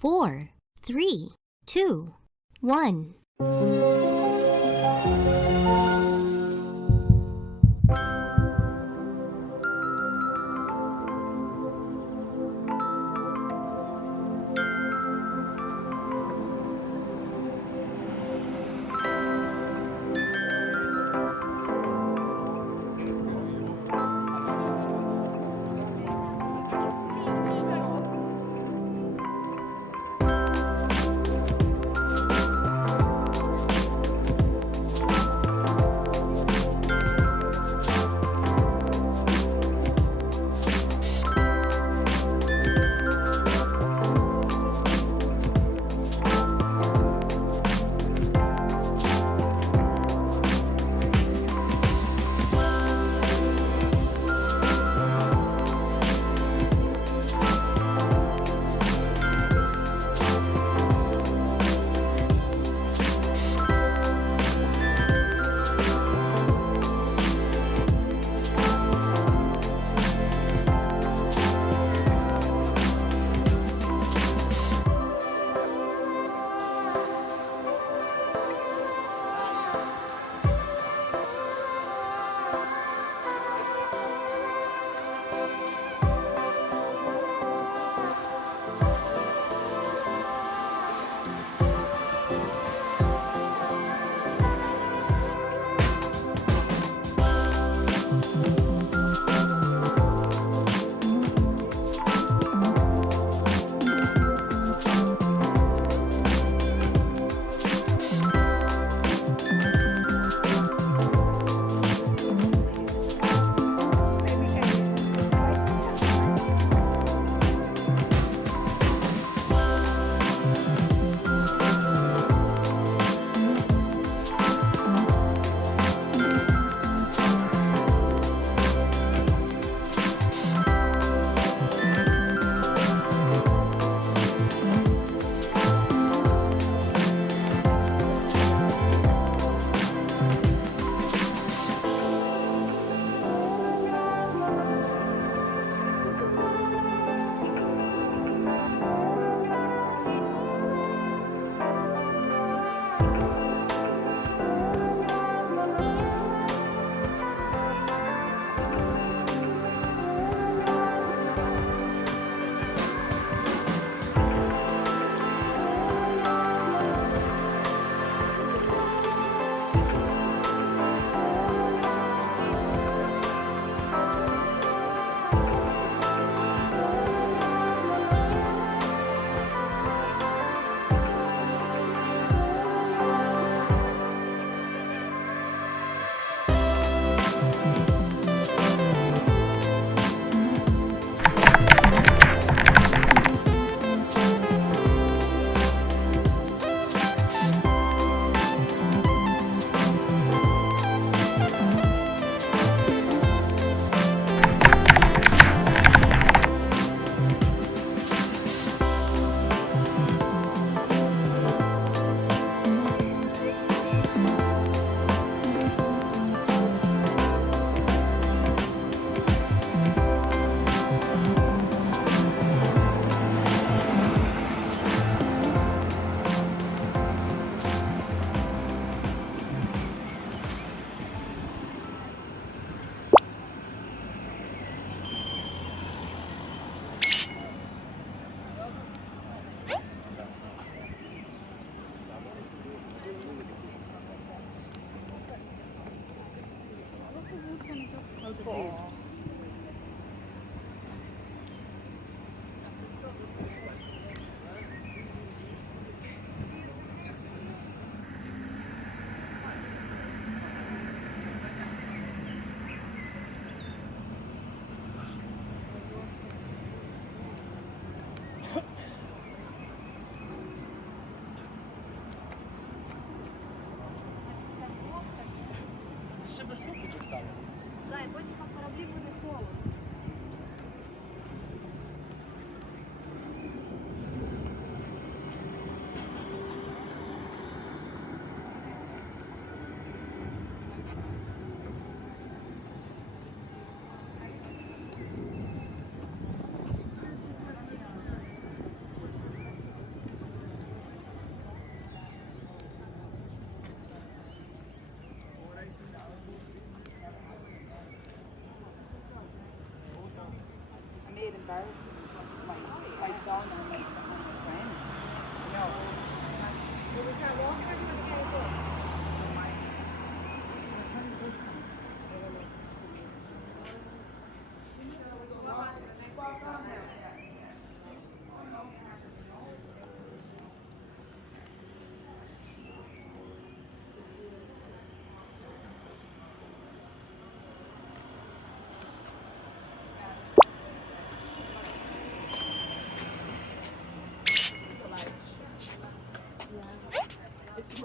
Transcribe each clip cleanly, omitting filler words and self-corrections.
4, 3, 2, 1.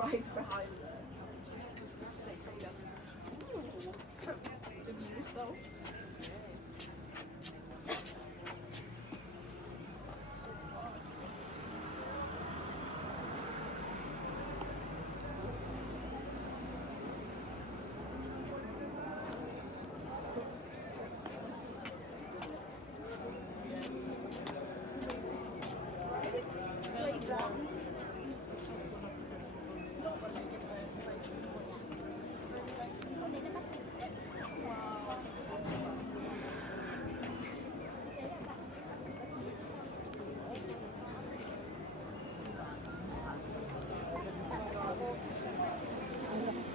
right behind them. The view so.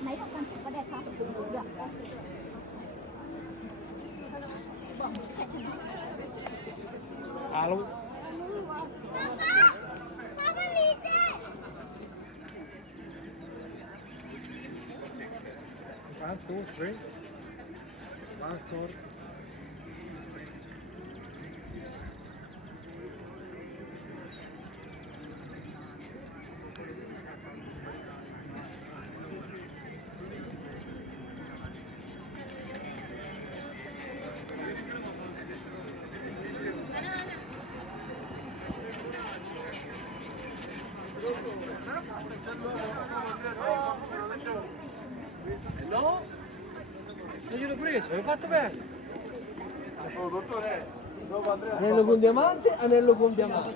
Mấy con con có đẹp không? Được. Alo. One, two, three. One, two. No? Non glielo preso, hai fatto bene. Anello con diamante, anello con diamante.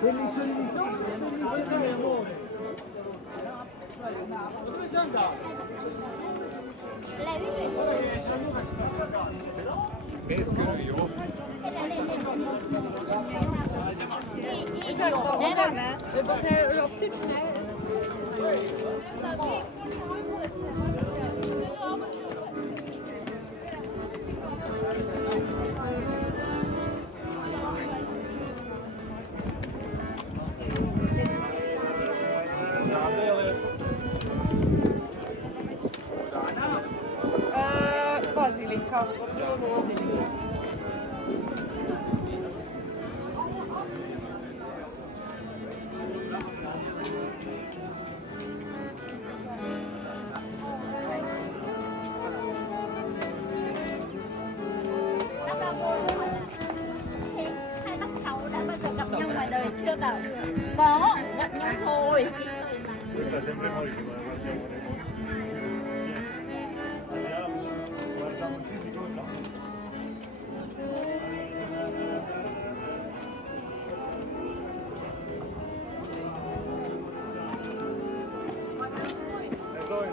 Quelli sono i soldi, quelli sono amore. Dove sei andato? Pescano io. Bo te optyczne. Bazilika. Hai bác cháu đã bao giờ gặp nhau ngoài đời chưa bảo? Có, gặp nhau rồi. Questa è sempre molto, ma guardiamo le guardiamo il fisico, no. E dove?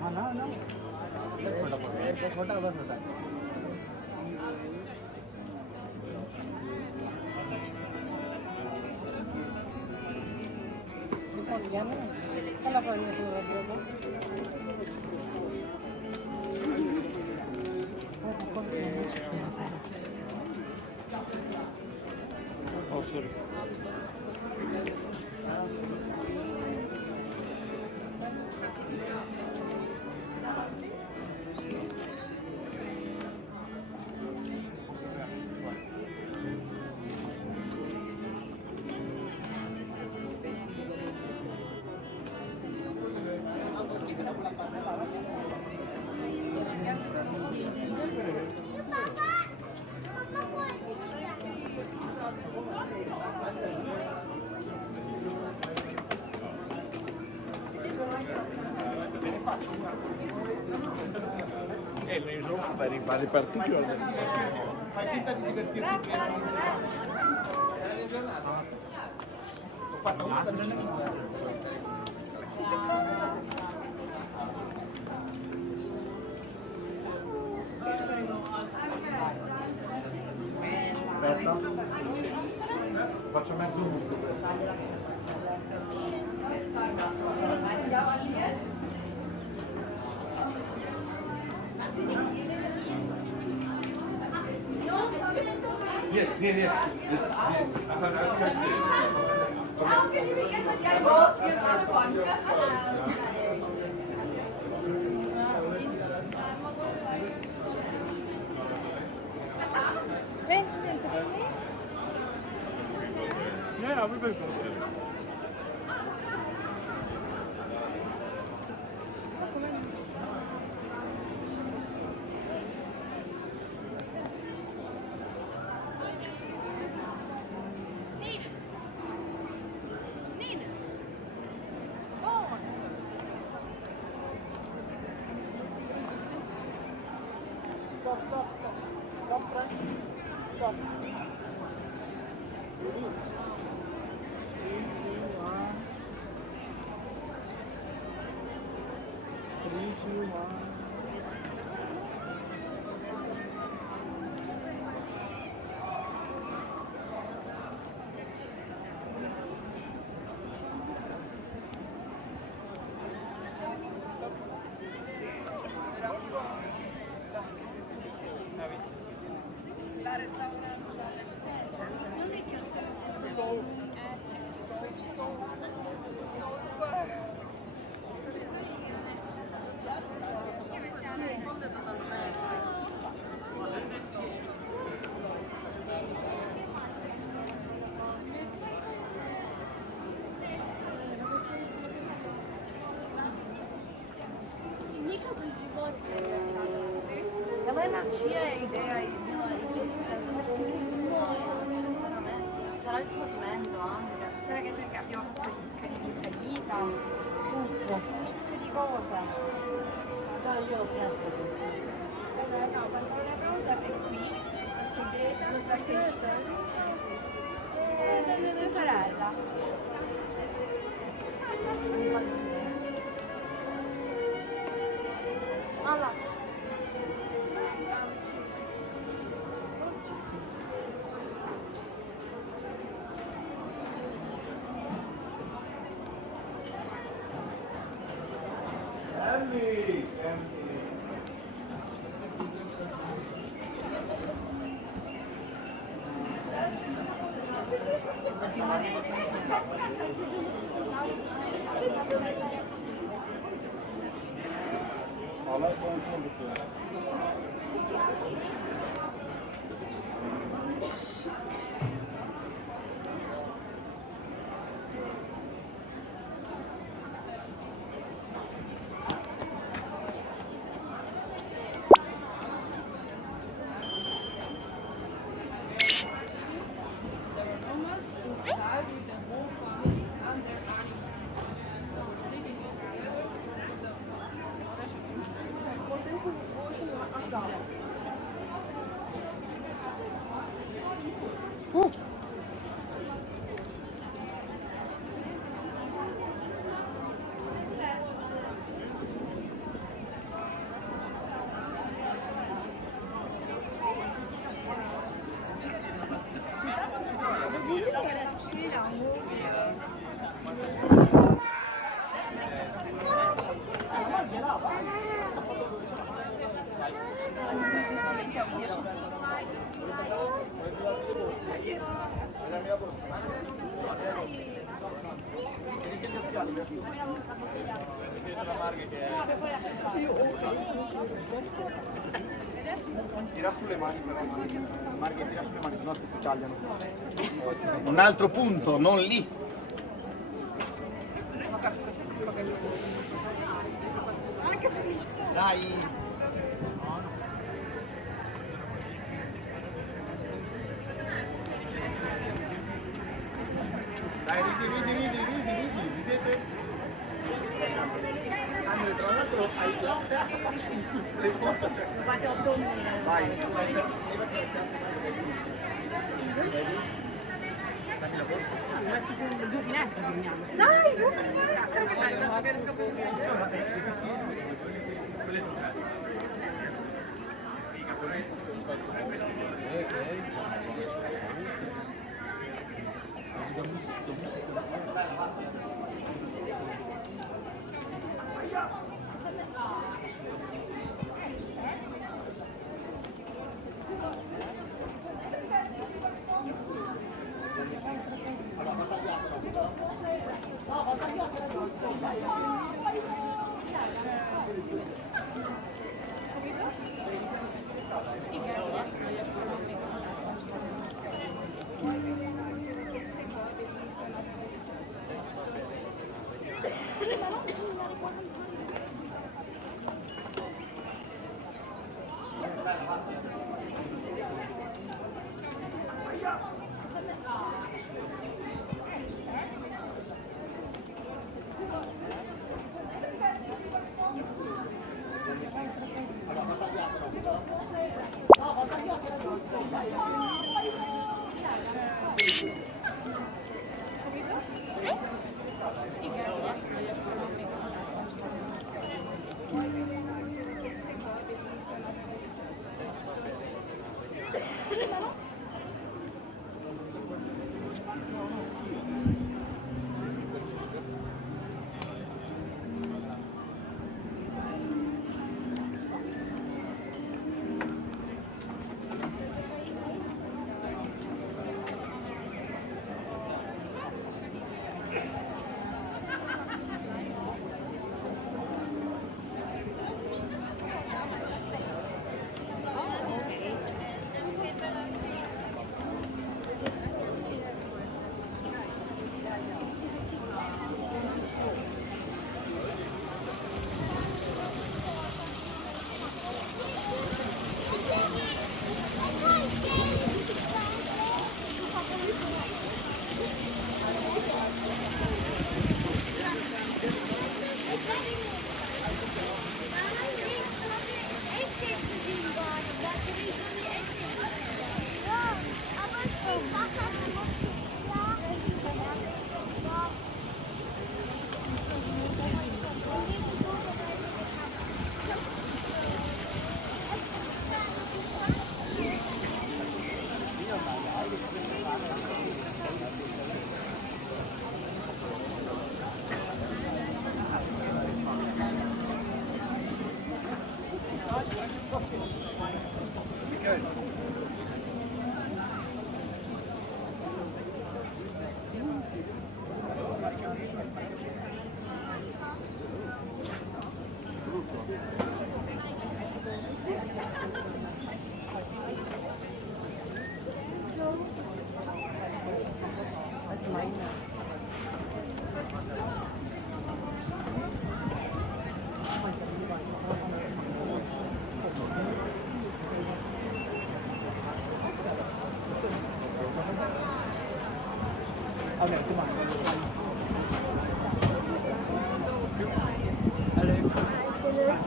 हाँ ना ना छोटा बस होता है Oh, sorry. Le risorse per ripartirci o fai finta di divertirti. Ho fatto una aspetta, faccio mezzo gusto. No, Vieni, vieni, vieni. A fare la Ja, wir sind. Elena tinha a ideia aí sarà il movimento anche. Sarà che noi abbiamo fatto gli scalini in salita, tutto, mix di cosa. Dai, io ho pianto. No, pantalone rosa e qui la celletta e tua sorella. Allora. Tira sulle mani, però, Marghe, tira sulle mani, sennò ti si tagliano. Un altro punto, non lì. Dai. Dai, ridete. Andre, tra l'altro hai la stessa faccia in tutte le foto. Vai. Dammi la borsa. Due finestre finiamo. Dai, due finestre! Che bello!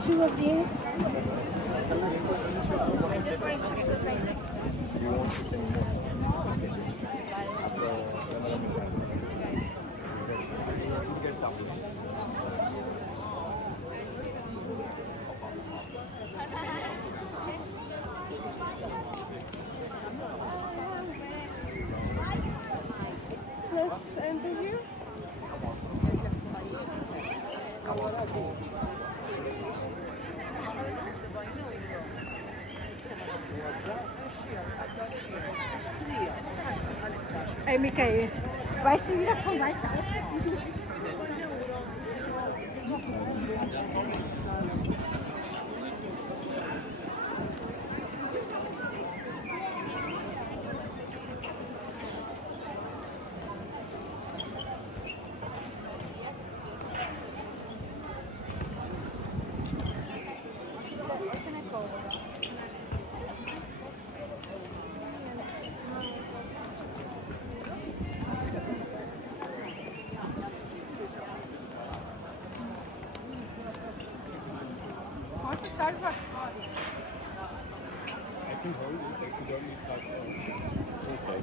Two of these. Let's enter here. Michele, vai seguire a fondare. Starbucks. I can hold it if you don't need that. Okay.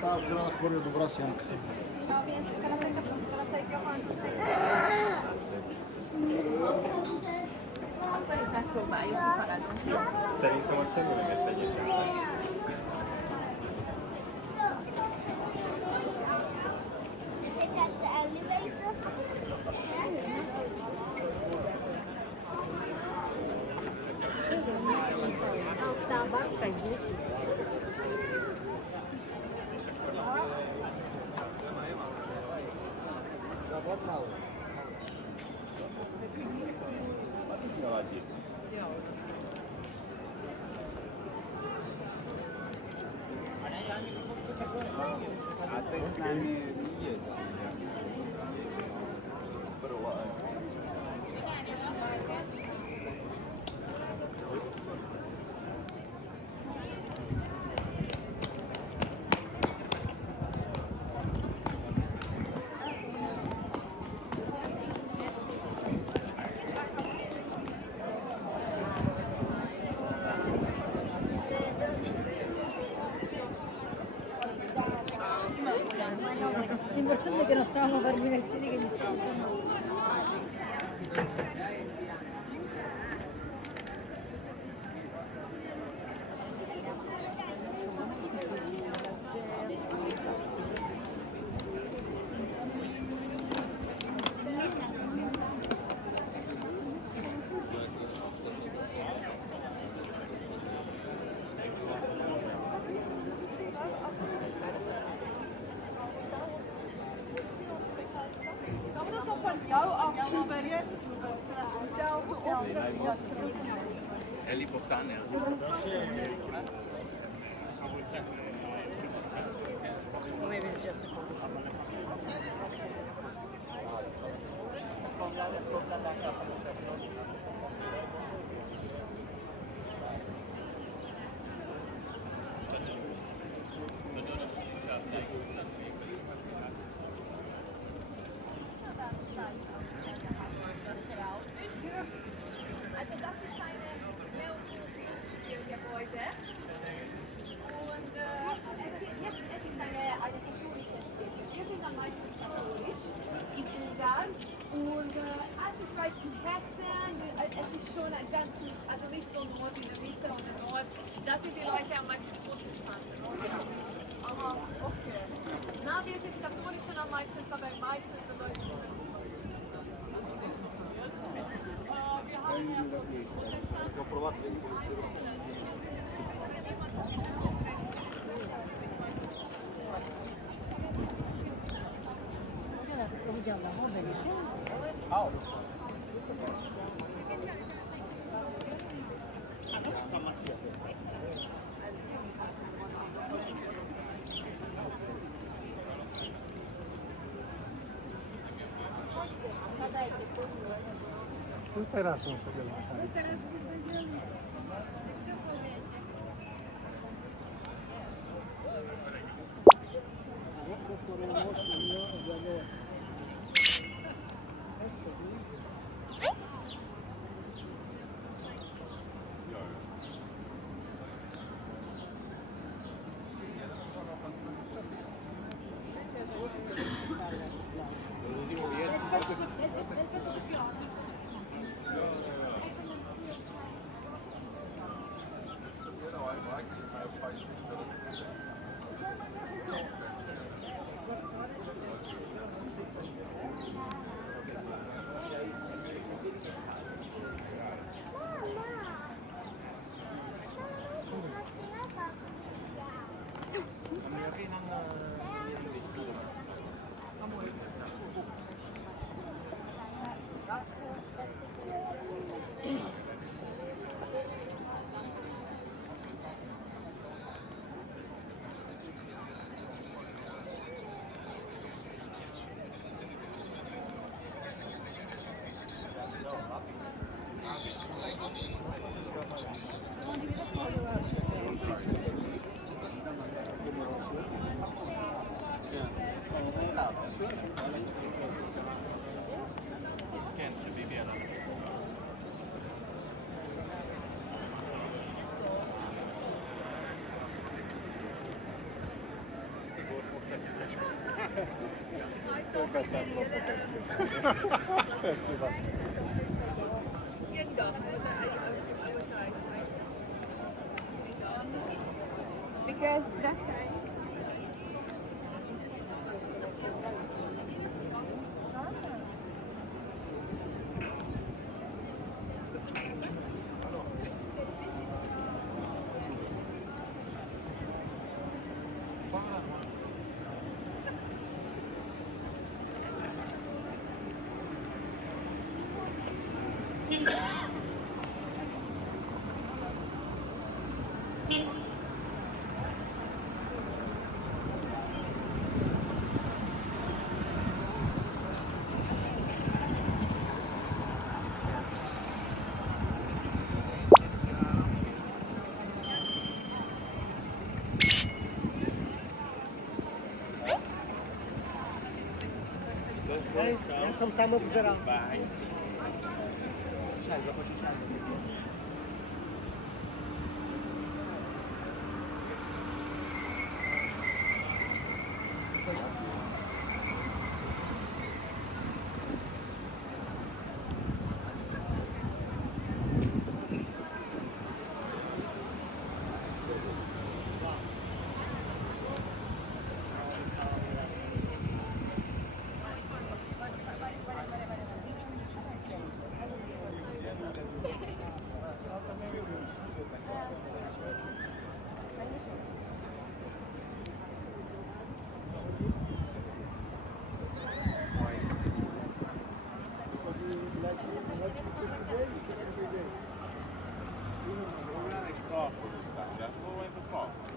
Та зграна хворя добра сянка. No więc skalatenka prosto i Johansson. Megpróbáljuk kiparadni. Szerintem a szemüveget tegyék el. Starbucks faz isso. farmi vestiti che mi stanno. È l'ipotanea. Also das ist eine Neogotik-Gebäude und es ist eine katholische Kirche. Wir sind dann meistens katholisch in Ungarn und als ich weiß in Hessen, es ist schon ein ganz, also nicht so Nord in der Mitte oder Nord, da sind die Leute am meisten Protestanten. Aha, okay. Na, wir sind katholisch und am meisten, aber meistens bedeutet es Ho provato a riconoscere. Tu teraz muszę go Because that's kind. Ja sam tam obzerał. troppo d'Italia, non momento troppo.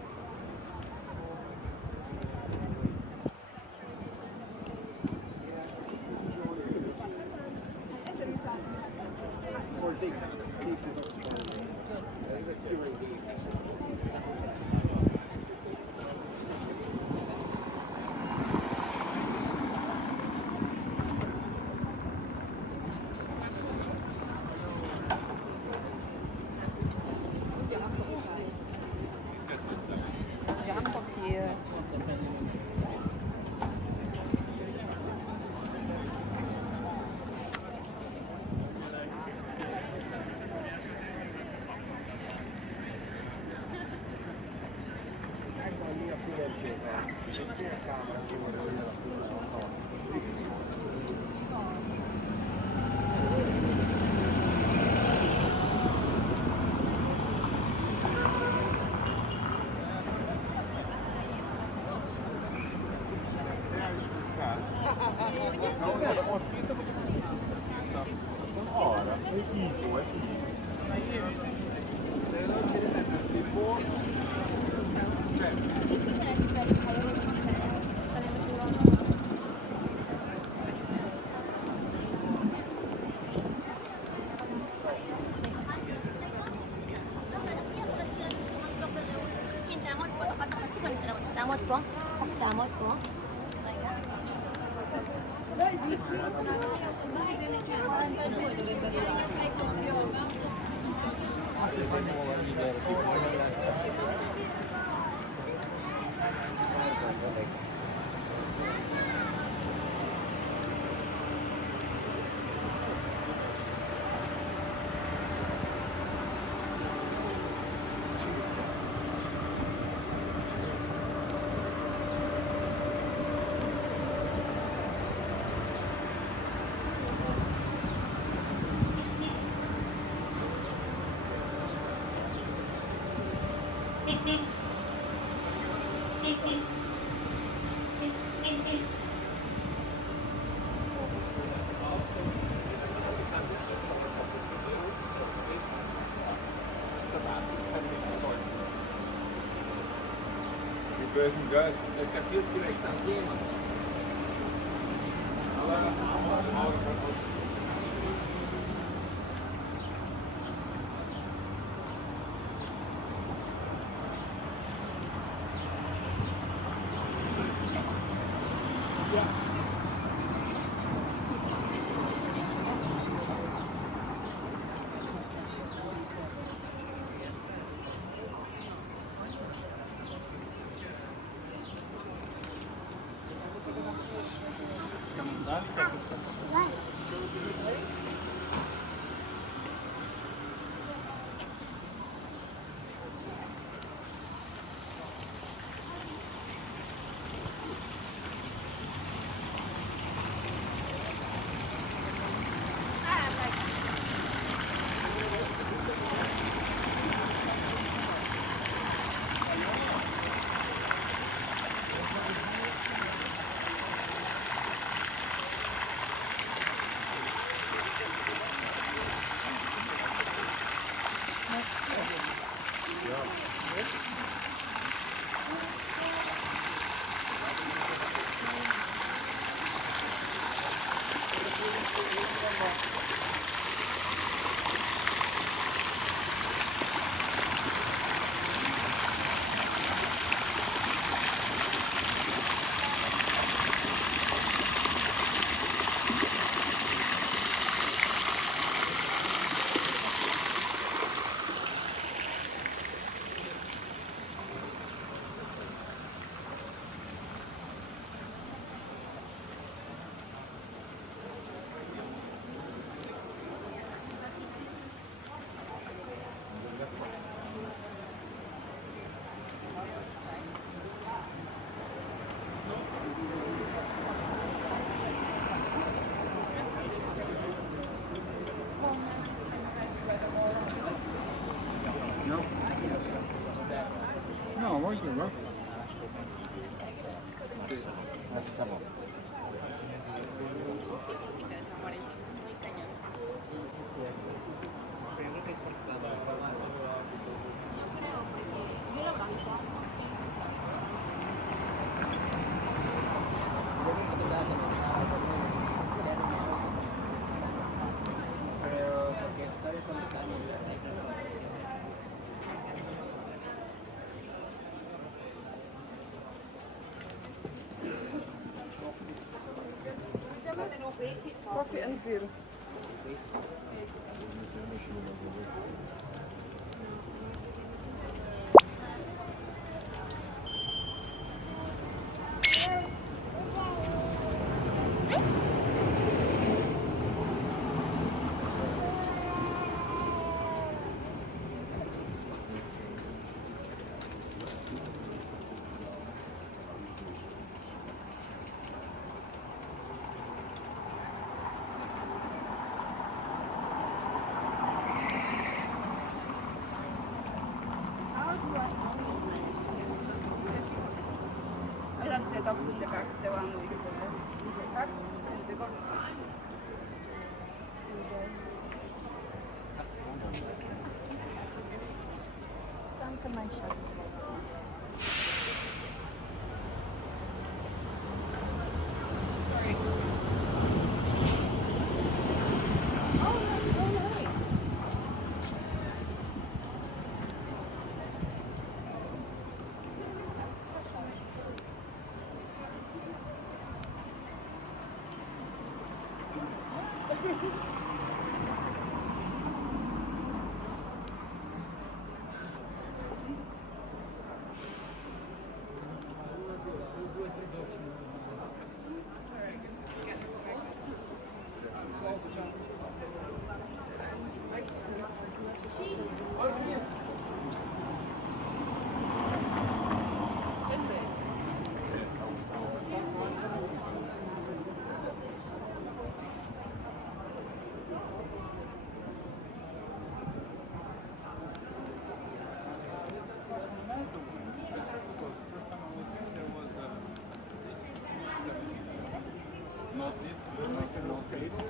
Wir haben doch die. Ora, è figo, è figo. Die bösen Girls, der kassiert direkt nach jemand. No, voglio, no? Coffee and beer. Adelante da Bundeswehr, der war nur Danke, mein Schatz.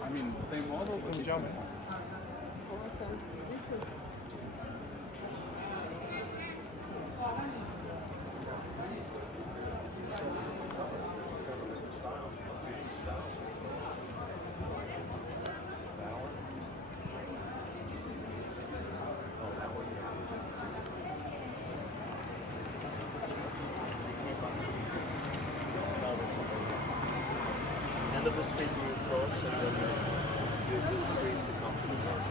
I mean, same model, pajama. End of the street you would cross and then use this street to come to the house.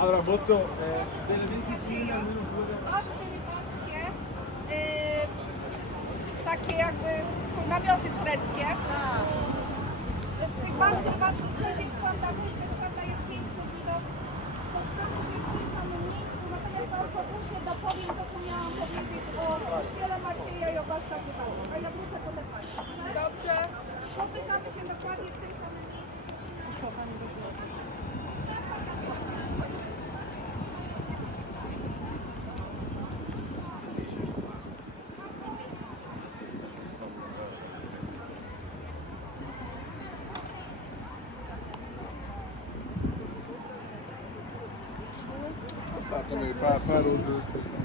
Allora, botto delle 20 almeno due. Koszty rybackie, takie jakby namioty tureckie. Z tych barw rybackich też jest składa jest 5 godzin. Spotkamy się w tym samym miejscu, natomiast na autobusie dopowiem to, co miałam powiedzieć o Kościele Macieja i o Basztach Wypadku. A ja wrócę po tepacie. Dobrze. Spotykamy się dokładnie w tym samym miejscu. Poszła Pani do znowu. Fatemi, fa uso.